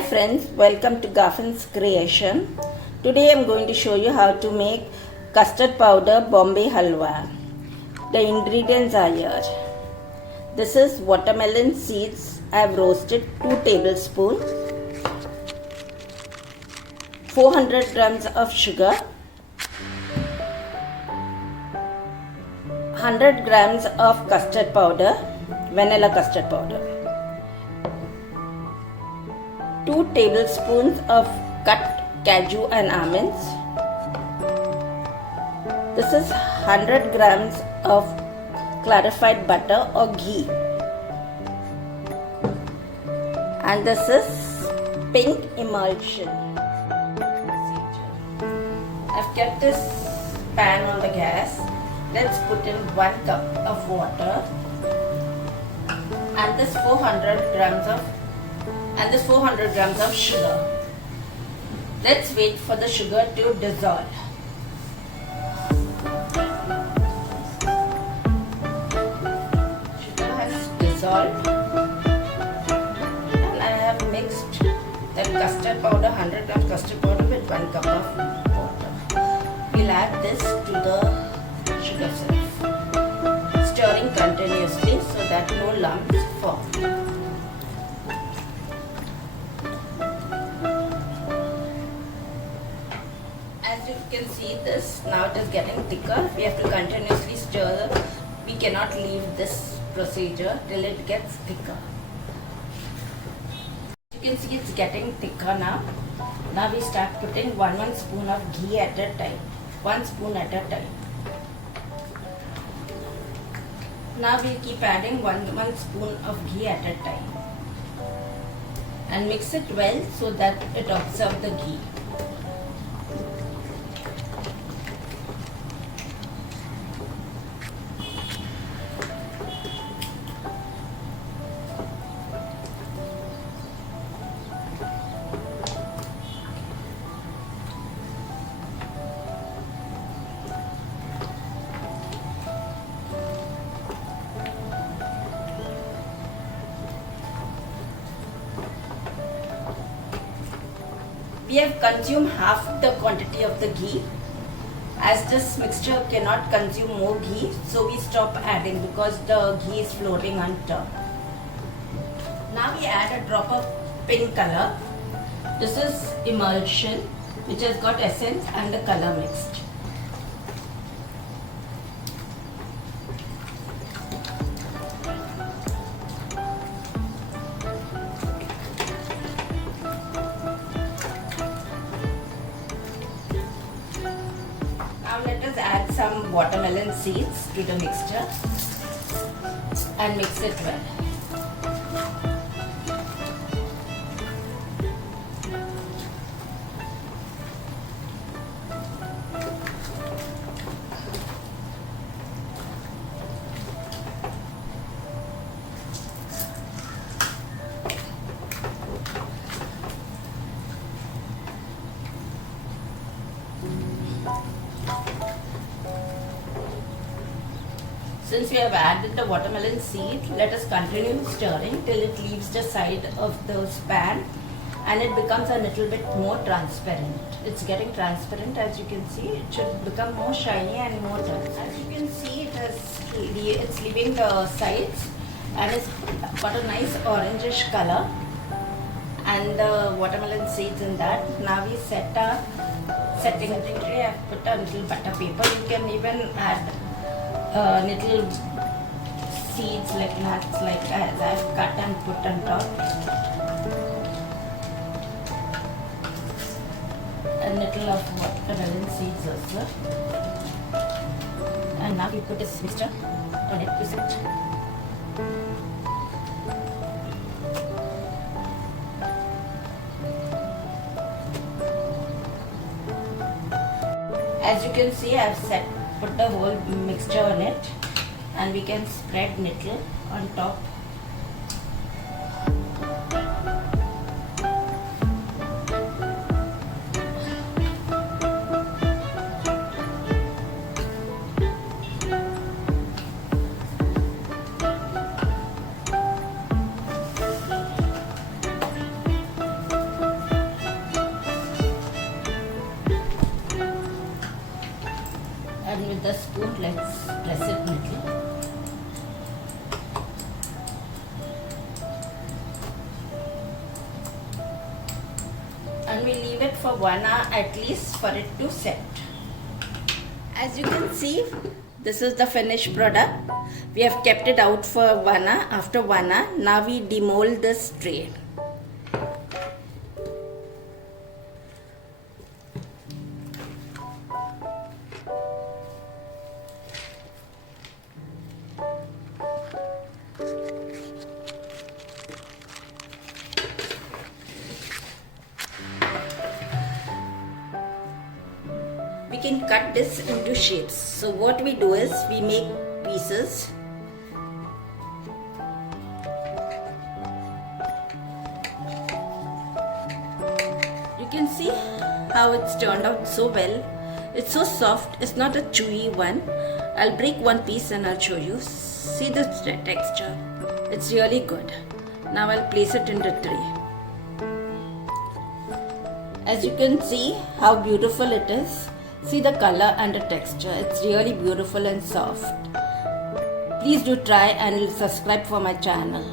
Hi friends, welcome to Garfin's creation. Today I am going to show you how to make custard powder Bombay Halwa. The ingredients are here. This is watermelon seeds. I have roasted 2 tablespoons, 400 grams of sugar, 100 grams of custard powder, vanilla custard powder, 2 tablespoons of cut cashew and almonds. This is 100 grams of clarified butter or ghee. And this is pink emulsion. I've kept this pan on the gas. Let's put in 1 cup of water and this 400 grams of sugar. Let's wait for the sugar to dissolve. Sugar has dissolved and I have mixed the custard powder, 100 grams custard powder with 1 cup of water. We'll add this to the sugar syrup, stirring continuously so that no lumps form. As you can see, this now it is getting thicker. We have to continuously stir. We cannot leave this procedure till it gets thicker. You can see it's getting thicker now. Now we start putting 1 spoon of ghee at a time. 1 spoon at a time. Now we'll keep adding 1 spoon of ghee at a time. And mix it well so that it absorbs the ghee. We have consumed half the quantity of the ghee. As this mixture cannot consume more ghee, so we stop adding because the ghee is floating on top. Now we add a drop of pink color. This is emulsion which has got essence and the color mixed. Let us add some watermelon seeds to the mixture and mix it well. Since we have added the watermelon seed, let us continue stirring till it leaves the side of the pan and it becomes a little bit more transparent. It's getting transparent, as you can see. It should become more shiny and more transparent. As you can see, it's leaving the sides and it's got a nice orangish color and the watermelon seeds in that. Now we set our setting tray. I've put a little butter paper. You can even add little seeds like nuts like as I've cut and put on top. A little of watermelon seeds also. And now we put this mixture on it to set. As you can see, I've put the whole mixture on it and we can spread little on top. it for 1 hour at least for it to set. As you can see, this is the finished product. We have kept it out for 1 hour. After 1 hour, now we demold this tray. We can cut this into shapes. So what we do is we make pieces. You can see how it's turned out so well. It's so soft. It's not a chewy one. I'll break one piece and I'll show you. See the texture. It's really good. Now I'll place it in the tray. As you can see how beautiful it is. See the color and the texture. It's really beautiful and soft. Please do try and subscribe for my channel.